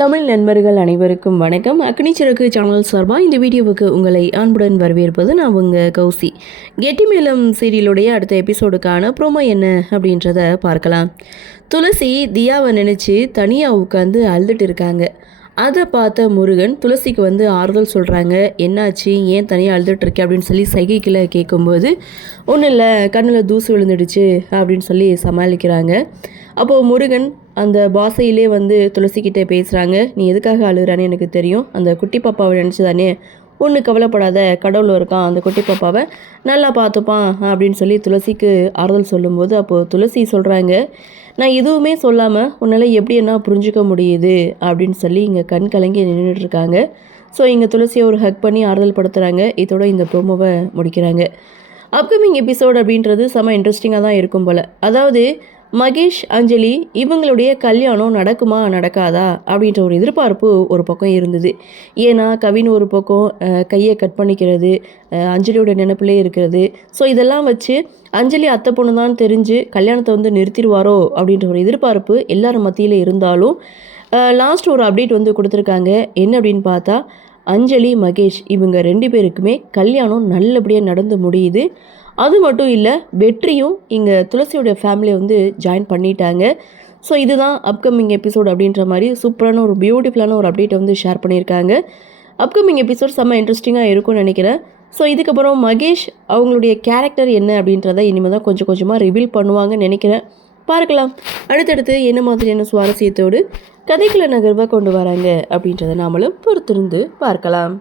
தமிழ் நண்பர்கள் அனைவருக்கும் வணக்கம். அக்னி சிறகு சேனல் சார்பாக இந்த வீடியோவுக்கு உங்களை அன்புடன் வரவேற்பது நான் உங்கள் கௌசி. கெட்டி மேளம் சீரியலுடைய அடுத்த எபிசோடுக்கான ப்ரோமோ என்ன அப்படின்றத பார்க்கலாம். துளசி தியாவை நினச்சி தனியாக உட்காந்து அழுதுட்டு இருக்காங்க. அதை பார்த்த முருகன் துளசிக்கு ஆறுதல் சொல்கிறாங்க. என்னாச்சு, ஏன் தனியாக அழுதுட்டுருக்கே அப்படின்னு சொல்லி சைகைக்கில் கேட்கும்போது, ஒன்றும் இல்லை, கண்ணில் தூசு விழுந்துடுச்சு அப்படின்னு சொல்லி சமாளிக்கிறாங்க. அப்போது முருகன் அந்த பாசையிலே துளசிக்கிட்டே பேசுகிறாங்க. நீ எதுக்காக அழுகிறான்னு எனக்கு தெரியும், அந்த குட்டி பாப்பாவை நினச்சி தானே, ஒன்று கவலைப்படாத, கடவுள் இருக்கான், அந்த குட்டி பாப்பாவை நல்லா பார்த்துப்பான் அப்படின்னு சொல்லி துளசிக்கு ஆறுதல் சொல்லும்போது, அப்போது துளசி சொல்கிறாங்க, நான் எதுவுமே சொல்லாமல் உன்னால் எப்படி என்ன புரிஞ்சுக்க முடியுது அப்படின்னு சொல்லி இங்கே கண் கலங்கி நின்றுட்டுருக்காங்க. ஸோ இங்கே துளசியை ஒரு ஹக் பண்ணி ஆறுதல் படுத்துகிறாங்க. இதோட இந்த ப்ரோமோவை முடிக்கிறாங்க. அப்கமிங் எபிசோட் அப்படின்றது செம்ம இன்ட்ரெஸ்டிங்காக தான் இருக்கும் போல். அதாவது மகேஷ், அஞ்சலி இவங்களுடைய கல்யாணம் நடக்குமா நடக்காதா அப்படின்ற ஒரு எதிர்பார்ப்பு ஒரு பக்கம் இருந்தது. ஏன்னா கவின் ஒரு பக்கம் கையை கட் பண்ணிக்கிறது, அஞ்சலியோட நினைப்பிலே இருக்கிறது. ஸோ இதெல்லாம் வச்சு அஞ்சலி அத்தை பொண்ணு தான் தெரிஞ்சு கல்யாணத்தை நிறுத்திடுவாரோ அப்படின்ற ஒரு எதிர்பார்ப்பு எல்லாரும் மத்தியில் இருந்தாலும் லாஸ்ட் ஒரு அப்டேட் கொடுத்துருக்காங்க. என்ன அப்படின்னு பார்த்தா, அஞ்சலி, மகேஷ் இவங்க 2 பேருக்குமே கல்யாணம் நல்லபடியாக நடந்து முடியுது. அது மட்டும் இல்லை, வெற்றியும் இங்கே துளசியோட ஃபேமிலியை ஜாயின் பண்ணிட்டாங்க. ஸோ இதுதான் அப்கமிங் எபிசோட் அப்படின்ற மாதிரி சூப்பரான ஒரு பியூட்டிஃபுல்லான ஒரு அப்டேட்டை ஷேர் பண்ணியிருக்காங்க. அப்கமிங் எபிசோட் செம்ம இன்ட்ரெஸ்டிங்காக இருக்கும்னு நினைக்கிறேன். ஸோ இதுக்கப்புறம் மகேஷ் அவங்களுடைய கேரக்டர் என்ன அப்படின்றத இனிமேல் தான் கொஞ்சம் கொஞ்சமாக ரிவீல் பண்ணுவாங்கன்னு நினைக்கிறேன். பார்க்கலாம் அடுத்தடுத்து என்ன மாதிரியான சுவாரஸ்யத்தோடு கதைக்குள்ள நகர்வாக கொண்டு வராங்க அப்படின்றத நாமளும் பொறுத்திருந்து பார்க்கலாம்.